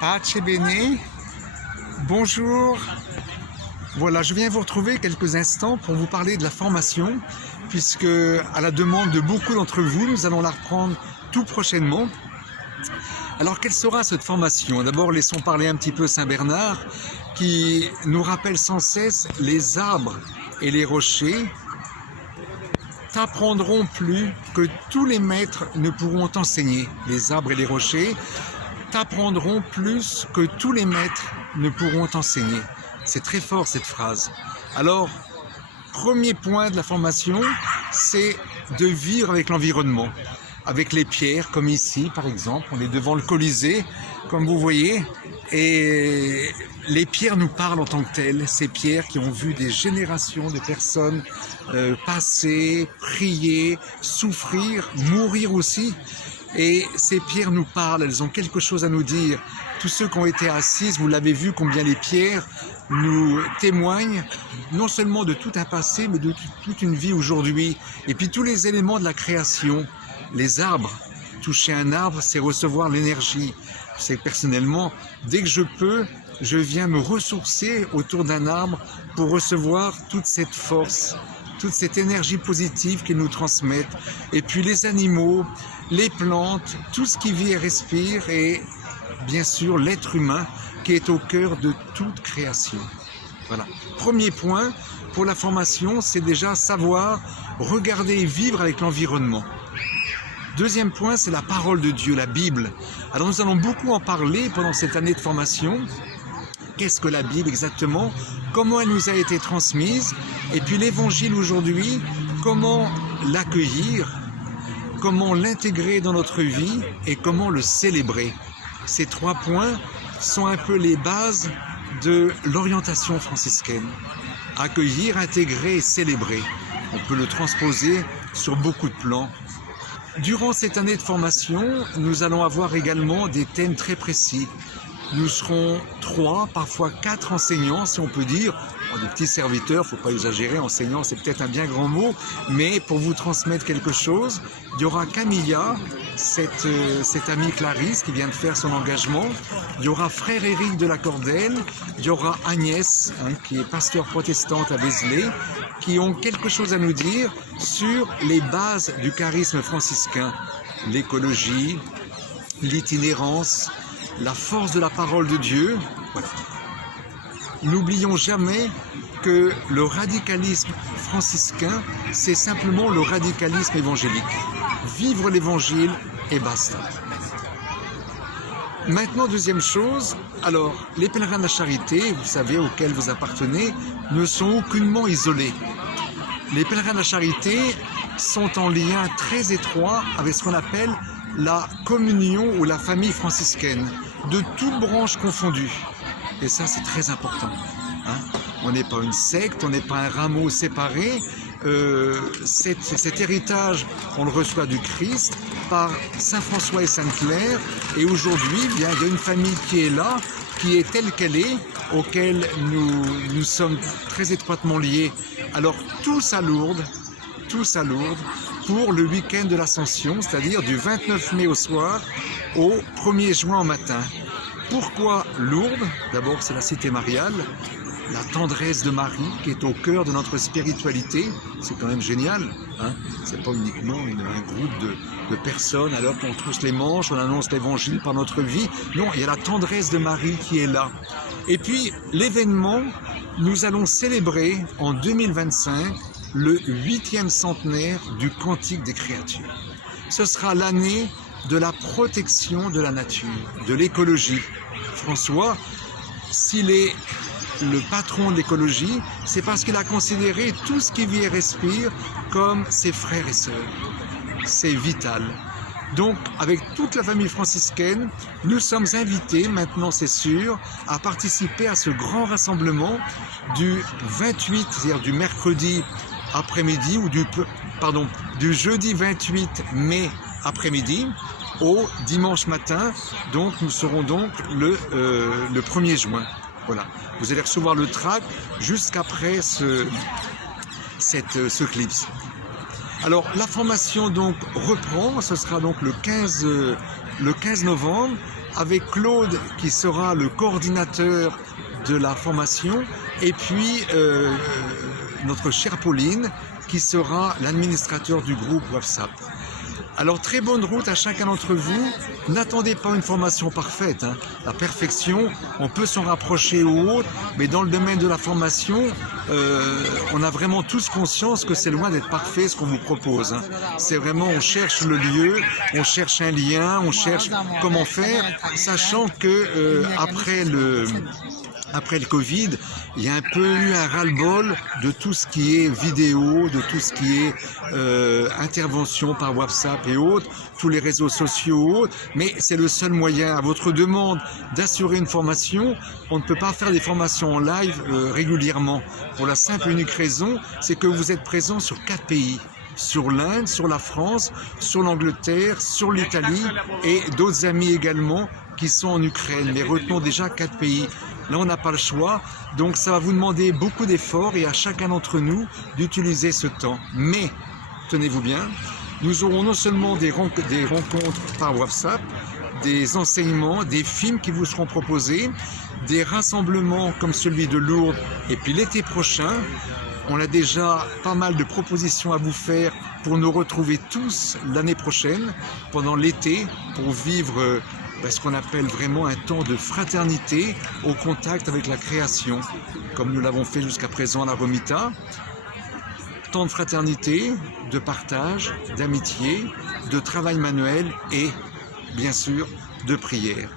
Pace bene, bonjour. Voilà, je viens vous retrouver quelques instants pour vous parler de la formation, puisque à la demande de beaucoup d'entre vous, nous allons la reprendre tout prochainement. Alors, quelle sera cette formation? D'abord, laissons parler un petit peu Saint Bernard, qui nous rappelle sans cesse: les arbres et les rochers t'apprendront plus que tous les maîtres ne pourront t'enseigner. Les arbres et les rochers t'apprendront plus que tous les maîtres ne pourront t'enseigner. C'est très fort cette phrase. Alors, premier point de la formation, c'est de vivre avec l'environnement, avec les pierres, comme ici par exemple. On est devant le Colisée, comme vous voyez, et les pierres nous parlent en tant que telles. Ces pierres qui ont vu des générations de personnes passer, prier, souffrir, mourir aussi. Et ces pierres nous parlent, elles ont quelque chose à nous dire. Tous ceux qui ont été assises, vous l'avez vu combien les pierres nous témoignent non seulement de tout un passé, mais de toute une vie aujourd'hui. Et puis tous les éléments de la création, les arbres. Toucher un arbre, c'est recevoir l'énergie. C'est personnellement, dès que je peux, je viens me ressourcer autour d'un arbre pour recevoir toute cette force, toute cette énergie positive qu'ils nous transmettent. Et puis les animaux, les plantes, tout ce qui vit et respire, et bien sûr l'être humain qui est au cœur de toute création. Voilà. Premier point pour la formation, c'est déjà savoir regarder et vivre avec l'environnement. Deuxième point, c'est la parole de Dieu, la Bible. Alors nous allons beaucoup en parler pendant cette année de formation. Qu'est-ce que la Bible exactement? Comment elle nous a été transmise? Et puis l'Évangile aujourd'hui, comment l'accueillir? Comment l'intégrer dans notre vie et comment le célébrer? Ces trois points sont un peu les bases de l'orientation franciscaine. Accueillir, intégrer et célébrer. On peut le transposer sur beaucoup de plans. Durant cette année de formation, nous allons avoir également des thèmes très précis. Nous serons 3, parfois 4 enseignants, si on peut dire, des petits serviteurs, il ne faut pas exagérer, enseignants c'est peut-être un bien grand mot, mais pour vous transmettre quelque chose, il y aura Camilla, cette amie Clarisse qui vient de faire son engagement, il y aura frère Éric de la Cordelle, il y aura Agnès, qui est pasteur protestante à Vézelay, qui ont quelque chose à nous dire sur les bases du charisme franciscain, l'écologie, l'itinérance, la force de la parole de Dieu. Voilà. N'oublions jamais que le radicalisme franciscain, c'est simplement le radicalisme évangélique. Vivre l'évangile et basta. Maintenant, deuxième chose, alors, les pèlerins de la charité, vous savez, auxquels vous appartenez, ne sont aucunement isolés. Les pèlerins de la charité sont en lien très étroit avec ce qu'on appelle la communion ou la famille franciscaine, de toutes branches confondues. Et ça, c'est très important. On n'est pas une secte, on n'est pas un rameau séparé. Cet héritage, on le reçoit du Christ par Saint François et Sainte Claire. Et aujourd'hui, il y a une famille qui est là, qui est telle qu'elle est, auquel nous sommes très étroitement liés. Alors, tous à Lourdes, pour le week-end de l'Ascension, c'est-à-dire du 29 mai au soir au 1er juin au matin. Pourquoi Lourdes? D'abord, c'est la cité mariale, la tendresse de Marie qui est au cœur de notre spiritualité. C'est quand même génial, c'est pas uniquement un groupe de personnes alors qu'on trousse les manches, on annonce l'évangile par notre vie. Non, il y a la tendresse de Marie qui est là. Et puis, l'événement, nous allons célébrer en 2025 le 8e centenaire du Cantique des créatures. Ce sera l'année de la protection de la nature, de l'écologie. François, s'il est le patron de l'écologie, c'est parce qu'il a considéré tout ce qui vit et respire comme ses frères et sœurs. C'est vital. Donc, avec toute la famille franciscaine, nous sommes invités, maintenant c'est sûr, à participer à ce grand rassemblement du 28, c'est-à-dire du mercredi après-midi, ou du jeudi 28 mai après-midi au dimanche matin. Donc, nous serons donc le 1er juin. Voilà. Vous allez recevoir le tract jusqu'après ce clip. Alors, la formation donc reprend, ce sera donc le 15 novembre, avec Claude qui sera le coordinateur de la formation et puis notre chère Pauline qui sera l'administrateur du groupe WhatsApp. Alors très bonne route à chacun d'entre vous. N'attendez pas une formation parfaite, hein. La perfection, on peut s'en rapprocher ou autre, mais dans le domaine de la formation, on a vraiment tous conscience que c'est loin d'être parfait ce qu'on vous propose, hein. C'est vraiment, on cherche le lieu, on cherche un lien, on cherche comment faire, sachant que après le Covid, il y a un peu eu un ras-le-bol de tout ce qui est vidéo, de tout ce qui est intervention par WhatsApp et autres, tous les réseaux sociaux, mais c'est le seul moyen. À votre demande d'assurer une formation, on ne peut pas faire des formations en live régulièrement. Pour la simple et unique raison, c'est que vous êtes présent sur 4 pays. Sur l'Inde, sur la France, sur l'Angleterre, sur l'Italie et d'autres amis également qui sont en Ukraine. Mais retenons déjà 4 pays. Là, on n'a pas le choix, donc ça va vous demander beaucoup d'efforts et à chacun d'entre nous d'utiliser ce temps. Mais, tenez-vous bien, nous aurons non seulement des rencontres par WhatsApp, des enseignements, des films qui vous seront proposés, des rassemblements comme celui de Lourdes, et puis l'été prochain, on a déjà pas mal de propositions à vous faire pour nous retrouver tous l'année prochaine, pendant l'été, pour vivre ce qu'on appelle vraiment un temps de fraternité au contact avec la création, comme nous l'avons fait jusqu'à présent à la Romita. Temps de fraternité, de partage, d'amitié, de travail manuel et, bien sûr, de prière.